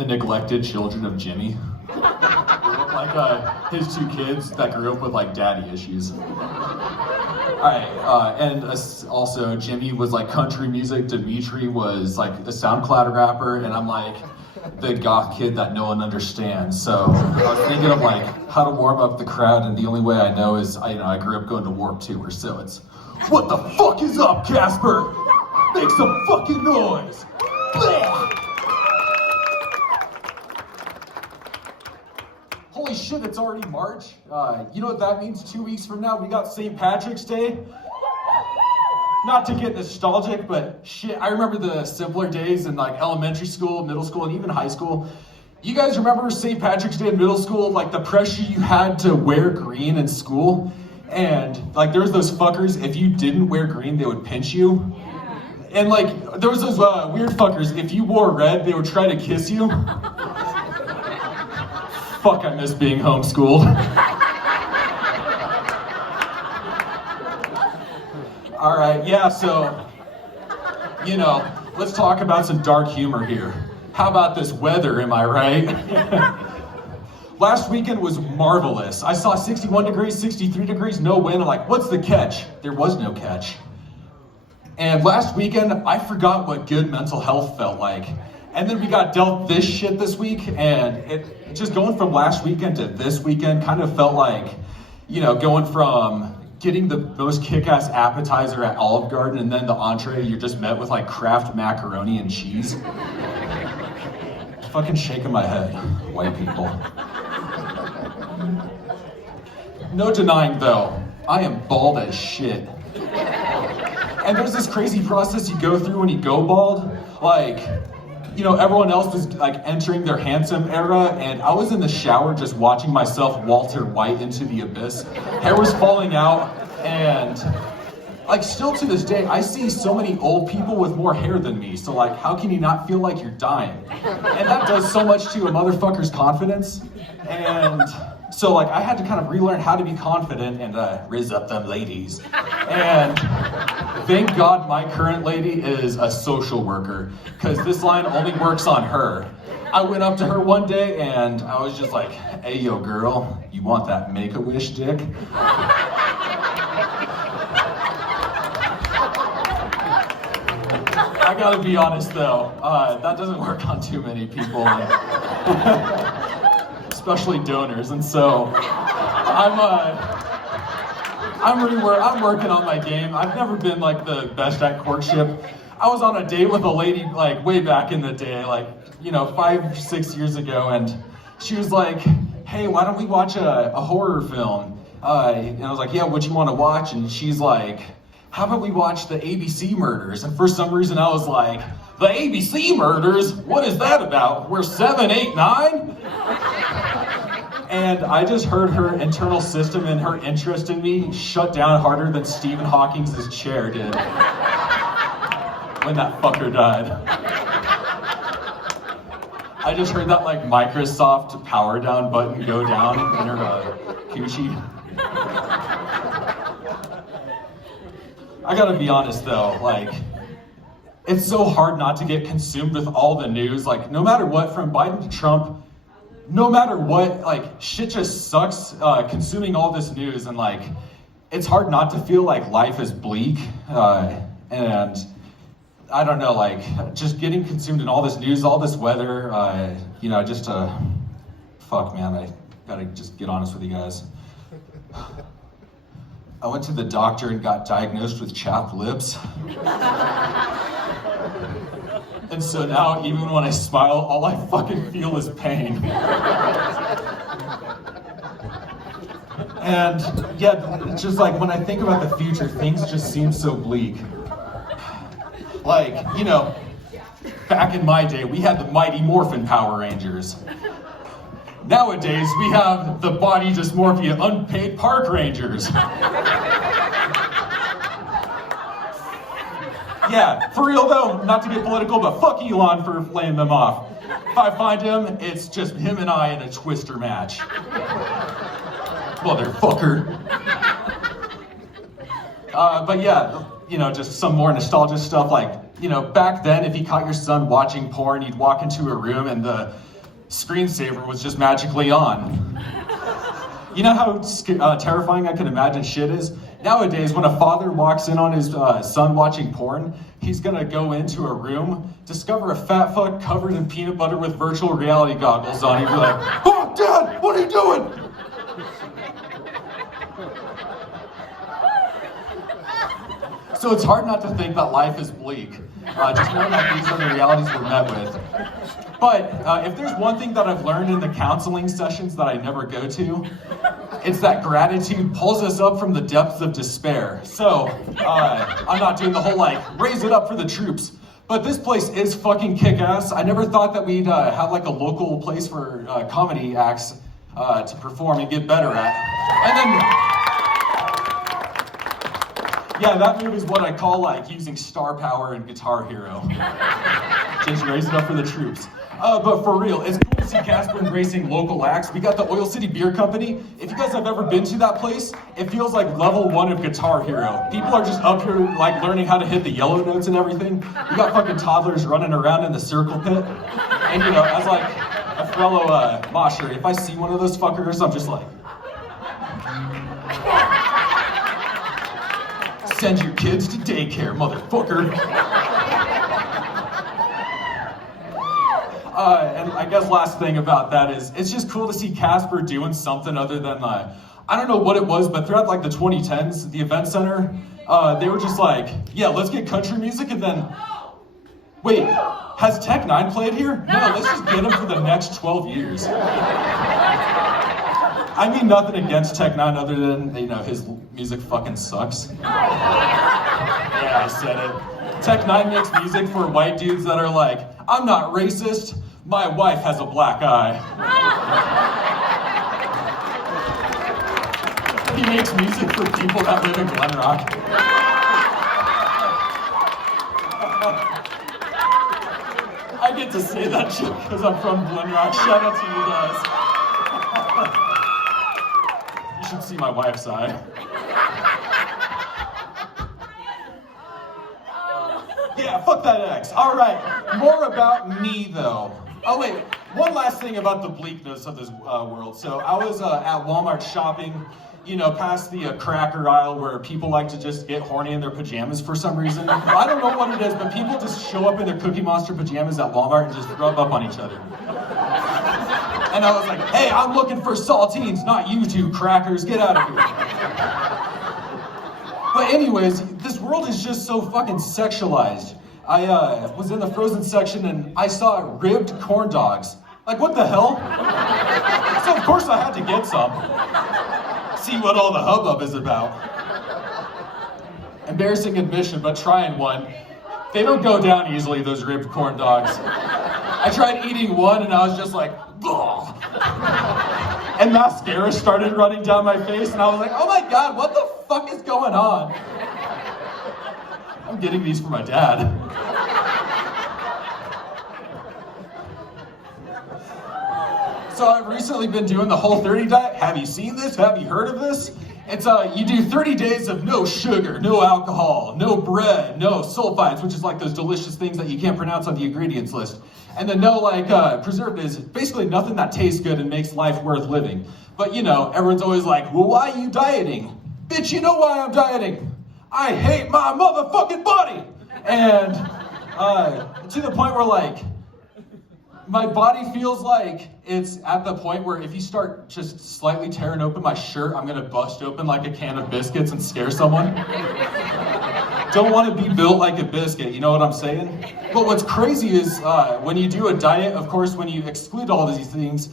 The neglected children of Jimmy. They look like his two kids that grew up with like daddy issues. Alright, and also Jimmy was like country music, Dimitri was like a SoundCloud rapper, and I'm like the goth kid that no one understands. So I was thinking of like how to warm up the crowd, and the only way I know is I grew up going to Warped Tour, so it's what the fuck is up, Casper? Make some fucking noise! Blah! Holy shit, it's already March. You know what that means? 2 weeks from now, we got St. Patrick's Day. Not to get nostalgic, but shit, I remember the simpler days in like elementary school, middle school, and even high school. You guys remember St. Patrick's Day in middle school? Like the pressure you had to wear green in school? And like there was those fuckers, if you didn't wear green, they would pinch you. And like, there was those weird fuckers, if you wore red, they would try to kiss you. Fuck, I miss being homeschooled. All right, yeah, so, let's talk about some dark humor here. How about this weather, am I right? Last weekend was marvelous. I saw 61 degrees, 63 degrees, no wind. I'm like, what's the catch? There was no catch. And last weekend, I forgot what good mental health felt like. And then we got dealt this shit this week, and it just going from last weekend to this weekend kind of felt like, going from getting the most kick-ass appetizer at Olive Garden and then the entree, you're just met with like Kraft macaroni and cheese. Fucking shaking my head, white people. No denying though, I am bald as shit. And there's this crazy process you go through when you go bald. Like, everyone else was like entering their handsome era, and I was in the shower just watching myself Walter White into the abyss. Hair was falling out, and like still to this day, I see so many old people with more hair than me. So like, how can you not feel like you're dying? And that does so much to a motherfucker's confidence. And so like, I had to kind of relearn how to be confident and riz up them ladies. And thank God my current lady is a social worker, because this line only works on her. I went up to her one day and I was just like, hey yo girl, you want that Make-A-Wish dick? I gotta be honest though, that doesn't work on too many people, especially donors, and so I'm working on my game. I've never been like the best at courtship. I was on a date with a lady like way back in the day, like 5, 6 years ago, and she was like, hey, why don't we watch a horror film? And I was like, yeah, what you want to watch? And she's like, how about we watch the ABC Murders? And for some reason I was like, the ABC Murders? What is that about? We're 7, 8, 9? And I just heard her internal system and her interest in me shut down harder than Stephen Hawking's chair did when that fucker died. I just heard that like Microsoft power down button go down in her coochie. I gotta be honest though, like, it's so hard not to get consumed with all the news. Like, no matter what, from Biden to Trump, no matter what, like, shit just sucks consuming all this news, and like, it's hard not to feel like life is bleak, and I don't know, like, just getting consumed in all this news, all this weather, fuck man, I gotta just get honest with you guys. I went to the doctor and got diagnosed with chapped lips. And so now, even when I smile, all I fucking feel is pain. And yeah, it's just like when I think about the future, things just seem so bleak. Like, back in my day, we had the Mighty Morphin Power Rangers. Nowadays, we have the body dysmorphia unpaid park rangers. Yeah, for real though, not to get political, but fuck Elon for laying them off. If I find him, it's just him and I in a twister match. Motherfucker. But yeah, just some more nostalgia stuff like back then, if you caught your son watching porn, you'd walk into a room and the screensaver was just magically on. You know how terrifying I can imagine shit is? Nowadays, when a father walks in on his son watching porn, he's gonna go into a room, discover a fat fuck covered in peanut butter with virtual reality goggles on. He'd be like, "Oh, Dad, what are you doing?" So it's hard not to think that life is bleak, just knowing that these are the realities we're met with. But if there's one thing that I've learned in the counseling sessions that I never go to, it's that gratitude pulls us up from the depths of despair. So I'm not doing the whole raise it up for the troops, but this place is fucking kick-ass. I never thought that we'd have a local place for comedy acts to perform and get better at. And then, yeah, that move is what I call using star power in Guitar Hero. Just raise it up for the troops. But for real, it's cool to see Casper embracing local acts. We got the Oil City Beer Company. If you guys have ever been to that place, it feels like level 1 of Guitar Hero. People are just up here learning how to hit the yellow notes and everything. You got fucking toddlers running around in the circle pit. And as a fellow mosher, if I see one of those fuckers, I'm just like, send your kids to daycare, motherfucker. And I guess last thing about that is, it's just cool to see Casper doing something other than, I don't know what it was, but throughout the 2010s, the event center, they were just yeah, let's get country music, and then, wait, has Tech 9 played here? No, let's just get him for the next 12 years. I mean nothing against Tech 9 other than, his music fucking sucks. Yeah, I said it. Tech 9 makes music for white dudes that are I'm not racist, my wife has a black eye. He makes music for people that live in Glen Rock. I get to say that shit because I'm from Glen Rock. Shout out to you guys. You should see my wife's eye. Yeah, fuck that ex. All right, more about me though. Oh wait, one last thing about the bleakness of this world. So I was at Walmart shopping, past the cracker aisle where people like to just get horny in their pajamas for some reason. I don't know what it is, but people just show up in their Cookie Monster pajamas at Walmart and just rub up on each other. And I was like, hey, I'm looking for saltines, not you two crackers, get out of here. But anyways, this world is just so fucking sexualized. I was in the frozen section and I saw ribbed corn dogs. What the hell? So of course I had to get some. See what all the hubbub is about. Embarrassing admission, but trying one. They don't go down easily, those ribbed corn dogs. I tried eating one and I was just like, ugh. And mascara started running down my face and I was like, oh my God, what the fuck is going on? I'm getting these for my dad. So I've recently been doing the Whole30 diet. Have you seen this? Have you heard of this? It's you do 30 days of no sugar, no alcohol, no bread, no sulfites, which is those delicious things that you can't pronounce on the ingredients list. And then no preservatives, basically nothing that tastes good and makes life worth living. But everyone's always like, well, why are you dieting? Bitch, you know why I'm dieting. I hate my motherfucking body. And to the point where my body feels it's at the point where if you start just slightly tearing open my shirt, I'm gonna bust open a can of biscuits and scare someone. Don't want to be built like a biscuit, you know what I'm saying? But what's crazy is when you do a diet, of course, when you exclude all of these things,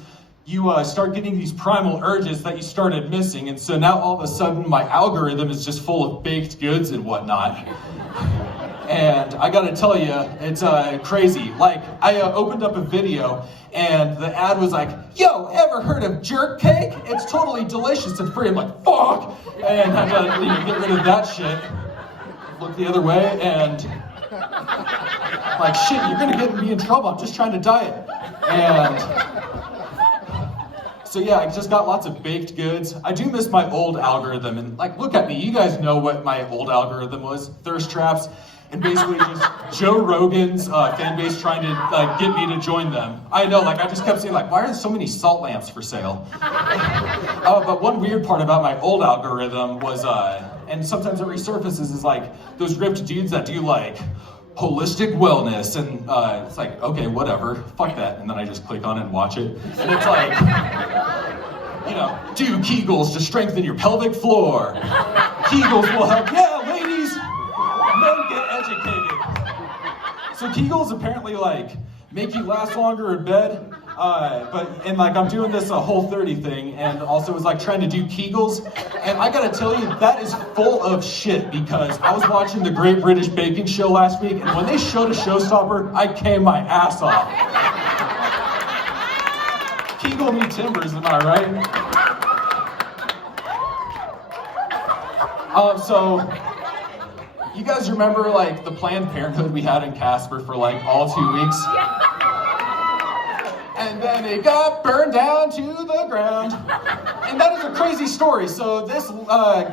you start getting these primal urges that you started missing. And so now all of a sudden my algorithm is just full of baked goods and whatnot. And I gotta tell you, it's crazy. I opened up a video and the ad was like, yo, ever heard of jerk cake? It's totally delicious and free. I'm like, fuck! And I gotta get rid of that shit. Look the other way and shit, you're gonna get me in trouble. I'm just trying to diet. And so yeah, I just got lots of baked goods. I do miss my old algorithm and look at me, you guys know what my old algorithm was. Thirst traps. and basically just Joe Rogan's fan base trying to get me to join them. I know, like I just kept saying like, why are there so many salt lamps for sale? But one weird part about my old algorithm was, and sometimes it resurfaces, is like those ripped dudes that do like holistic wellness, and it's like, okay, whatever, fuck that, and then I just click on it and watch it, and it's like, you know, do Kegels to strengthen your pelvic floor. Kegels will help, yeah, ladies, men get educated. So Kegels apparently like make you last longer in bed, and like I'm doing this Whole 30 thing, and also was like trying to do Kegels, and I gotta tell you, that is full of shit, because I was watching the Great British Baking Show last week, and when they showed a showstopper, I came my ass off. Kegel me timbers, am I right? So, you guys remember like the Planned Parenthood we had in Casper for like all 2 weeks? And then it got burned down to the ground. And that is a crazy story. So this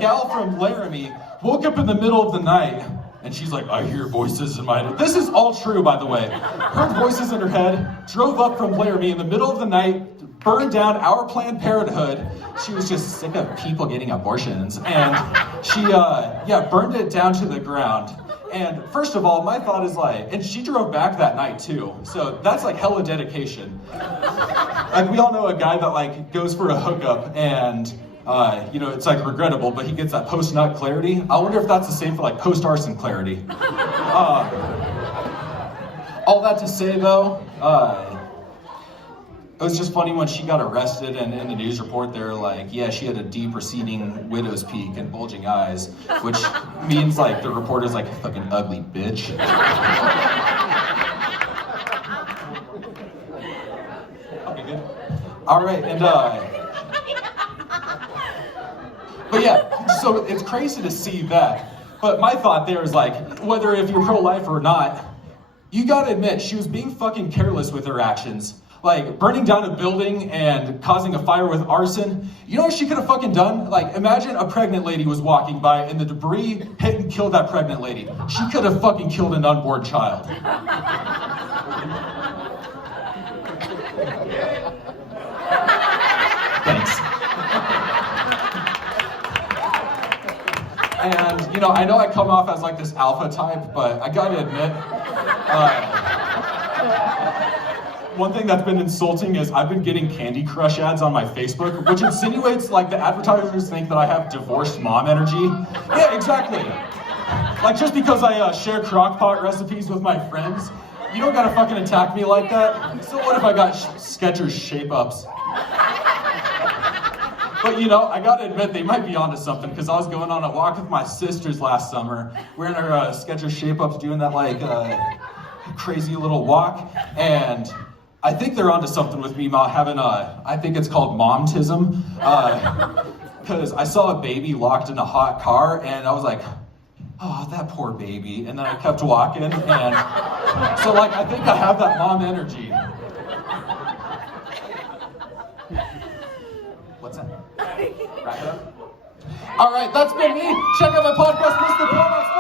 gal from Laramie woke up in the middle of the night, and she's like, I hear voices in my head. This is all true, by the way. Heard voices in her head, drove up from Laramie in the middle of the night, burned down our Planned Parenthood. She was just sick of people getting abortions. And she, burned it down to the ground. And first of all, my thought is like, and she drove back that night too. So that's like hella dedication. Like we all know a guy that like goes for a hookup and, it's like regrettable, but he gets that post-nut clarity. I wonder if that's the same for like post-arson clarity. All that to say though, it was just funny when she got arrested, and in the news report they're like, yeah, she had a deep receding widow's peak and bulging eyes, which means like the reporter's like, a fucking ugly bitch. Okay, good. All right, and but yeah, so it's crazy to see that. But my thought there is like, whether if you're pro-life or not, you gotta admit, she was being fucking careless with her actions. Like, burning down a building and causing a fire with arson. You know what she could have fucking done? Like, imagine a pregnant lady was walking by and the debris hit and killed that pregnant lady. She could have fucking killed an unborn child. Thanks. And, I know I come off as like this alpha type, but I gotta admit, one thing that's been insulting is I've been getting Candy Crush ads on my Facebook, which insinuates like the advertisers think that I have divorced mom energy. Yeah, exactly. Like just because I share crockpot recipes with my friends, you don't gotta fucking attack me like that. So what if I got Skechers shape-ups? But I gotta admit, they might be onto something, because I was going on a walk with my sisters last summer, wearing our Skechers shape-ups, doing that like crazy little walk, and I think they're onto something with me having I think it's called momtism, because I saw a baby locked in a hot car, and I was like, oh, that poor baby, and then I kept walking, and so like, I think I have that mom energy. What's that? Wrap it up? All right, that's been me. Check out my podcast, Mr. Promo.